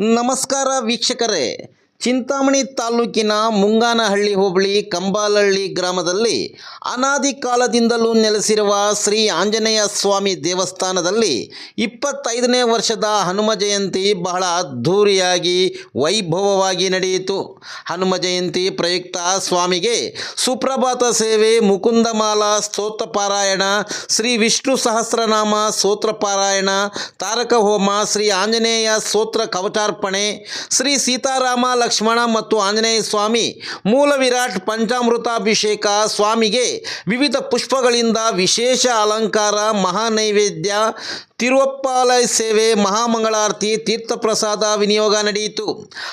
ನಮಸ್ಕಾರ ವೀಕ್ಷಕರೇ. ಚಿಂತಾಮಣಿ ತಾಲೂಕಿನ ಮುಂಗಾನಹಳ್ಳಿ ಹೋಬಳಿ ಕಂಬಾಲಹಳ್ಳಿ ಗ್ರಾಮದಲ್ಲಿ ಅನಾದಿ ಕಾಲದಿಂದಲೂ ನೆಲೆಸಿರುವ ಶ್ರೀ ಆಂಜನೇಯ ಸ್ವಾಮಿ ದೇವಸ್ಥಾನದಲ್ಲಿ ಇಪ್ಪತ್ತೈದನೇ ವರ್ಷದ ಹನುಮ ಜಯಂತಿ ಬಹಳ ಅದ್ಧೂರಿಯಾಗಿ, ವೈಭವವಾಗಿ ನಡೆಯಿತು. ಹನುಮ ಜಯಂತಿ ಪ್ರಯುಕ್ತ ಸ್ವಾಮಿಗೆ ಸುಪ್ರಭಾತ ಸೇವೆ, ಮುಕುಂದಮಾಲಾ ಸ್ತೋತ್ರ ಪಾರಾಯಣ ಶ್ರೀ ವಿಷ್ಣು ಸಹಸ್ರನಾಮ ಸ್ತೋತ್ರ ಪಾರಾಯಣ ತಾರಕ ಹೋಮ ಶ್ರೀ ಆಂಜನೇಯ ಸ್ತೋತ್ರ ಕವಚಾರ್ಪಣೆ, ಶ್ರೀ ಸೀತಾರಾಮ ಲಕ್ಷ್ಮಣ ಮತ್ತು ಆಂಜನೇಯ ಸ್ವಾಮಿ ಮೂಲ ವಿರಾಟ್ ಪಂಚಾಮೃತಾಭಿಷೇಕ ಸ್ವಾಮಿಗೆ ವಿವಿಧ ಪುಷ್ಪಗಳಿಂದ ವಿಶೇಷ ಅಲಂಕಾರ ಮಹಾನೈವೇದ್ಯ ತಿರುವಪ್ಪಾಲಯ ಸೇವೆ ಮಹಾಮಂಗಳಾರತಿ ತೀರ್ಥಪ್ರಸಾದ ವಿನಿಯೋಗ ನಡೆಯಿತು.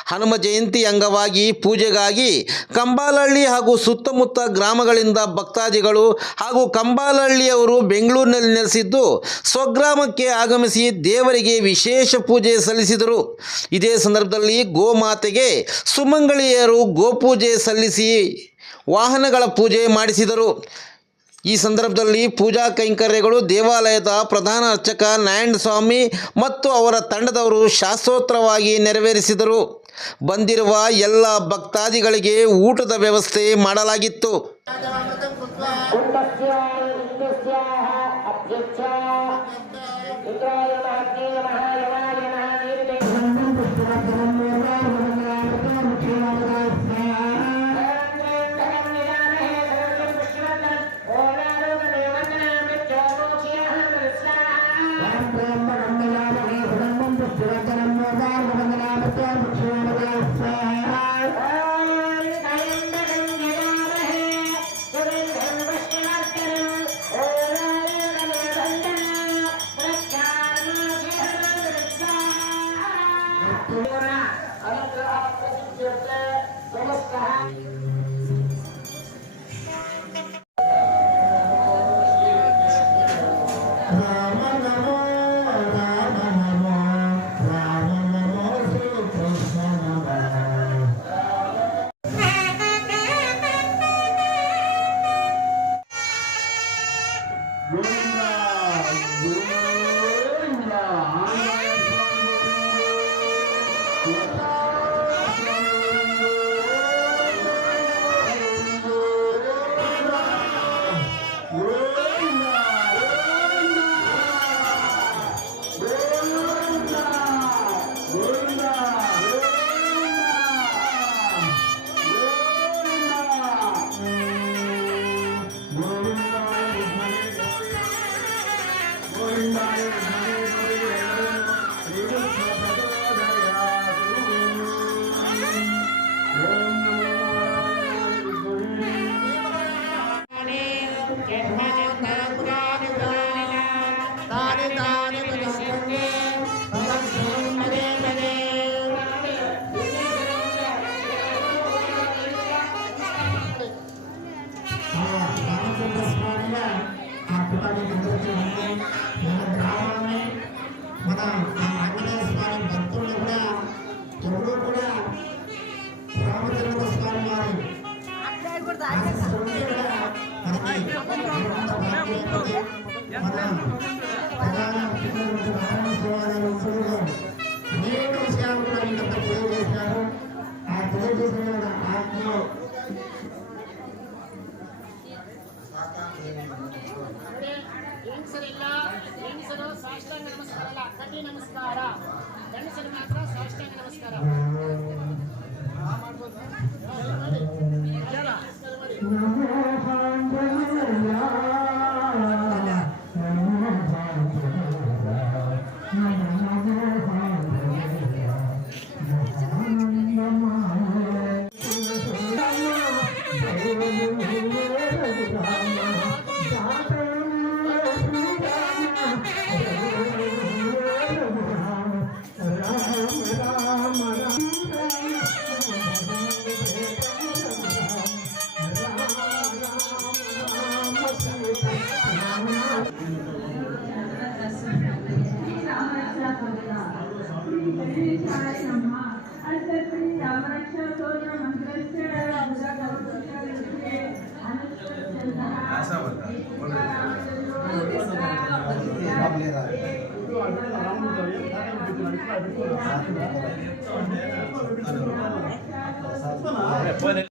ಹನುಮ ಜಯಂತಿ ಅಂಗವಾಗಿ ಪೂಜೆಗಾಗಿ ಕಂಬಾಲಹಳ್ಳಿ ಹಾಗೂ ಸುತ್ತಮುತ್ತ ಗ್ರಾಮಗಳಿಂದ ಭಕ್ತಾದಿಗಳು ಹಾಗೂ ಕಂಬಾಲಹಳ್ಳಿಯವರು ಬೆಂಗಳೂರಿನಲ್ಲಿ ನೆಲೆಸಿದ್ದು, ಸ್ವಗ್ರಾಮಕ್ಕೆ ಆಗಮಿಸಿ ದೇವರಿಗೆ ವಿಶೇಷ ಪೂಜೆ ಸಲ್ಲಿಸಿದರು. ಇದೇ ಸಂದರ್ಭದಲ್ಲಿ ಗೋಮಾತೆಗೆ ಸುಮಂಗಳಿಯರು ಗೋಪೂಜೆ ಸಲ್ಲಿಸಿ ವಾಹನಗಳ ಪೂಜೆ ಮಾಡಿಸಿದರು. ಈ ಸಂದರ್ಭದಲ್ಲಿ ಪೂಜಾ ಕೈಂಕರ್ಯಗಳು ದೇವಾಲಯದ ಪ್ರಧಾನ ಅರ್ಚಕ ನಾರಾಯಣ ಸ್ವಾಮಿ ಮತ್ತು ಅವರ ತಂಡದವರು ಶಾಸ್ತ್ರೋತ್ರವಾಗಿ ನೆರವೇರಿಸಿದರು. ಬಂದಿರುವ ಎಲ್ಲ ಭಕ್ತಾದಿಗಳಿಗೆ ಊಟದ ವ್ಯವಸ್ಥೆ ಮಾಡಲಾಗಿತ್ತು. आणि ಸಾಷ್ಟಾಂಗ ನಮಸ್ಕಾರ ಕಟಿ ನಮಸ್ಕಾರ. ऐसा बता। अब ले रहा है। हाँ। हाँ।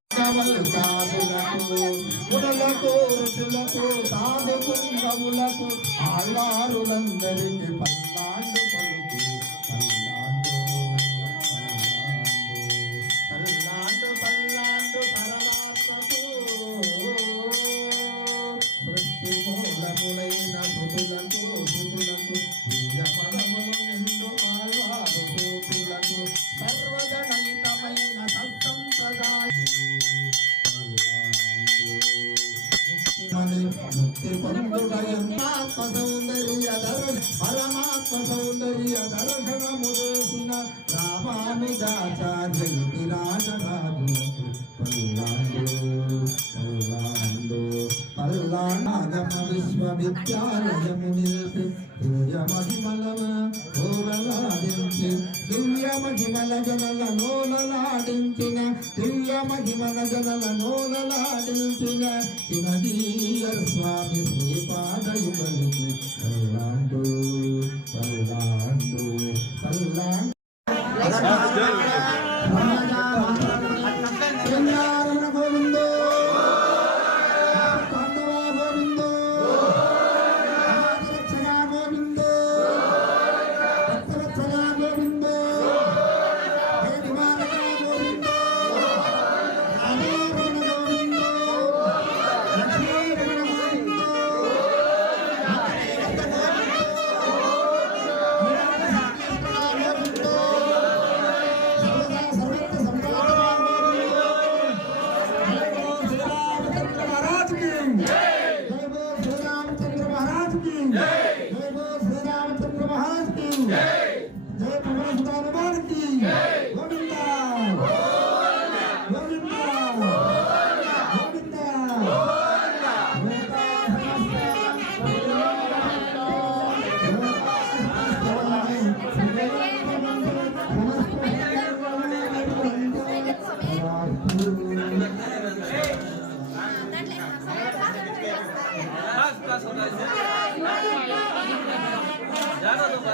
श्रीकरिय दर्शनमुदेशिन रामानुजाचार्य युतिराजभाग విద్యారజమునిల్పి దివ్య మహిమలమ ఓలలాడించి దివ్య మహిమల జనల నోలలాడించిన దివ్య మహిమల జనల నోలలాడించిన శివదీయ స్వామి శ్రీపాదయుమలికి పల్లాండు పల్లాండు పల్లాండు যে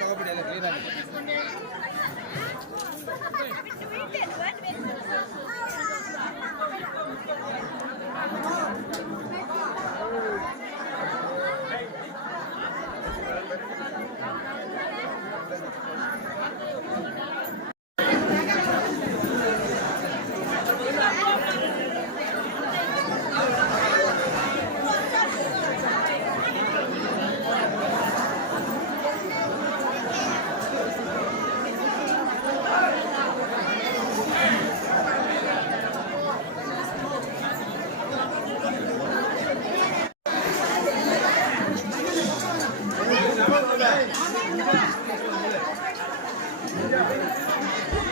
ತಗೋಬಿಡಿ ಎಲ್ಲ ಕ್ಲೀನಾಗಿ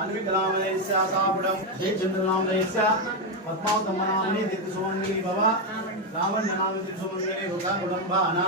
అన్వికలామలయస్య సాపుడం జయచంద్రనామలయస్య పద్మావతమనాన్ని దిక్కుసుమంగిని భవ. రామణ్యనామి దిక్కుసుమంగిని రుఖ కుటుంబానా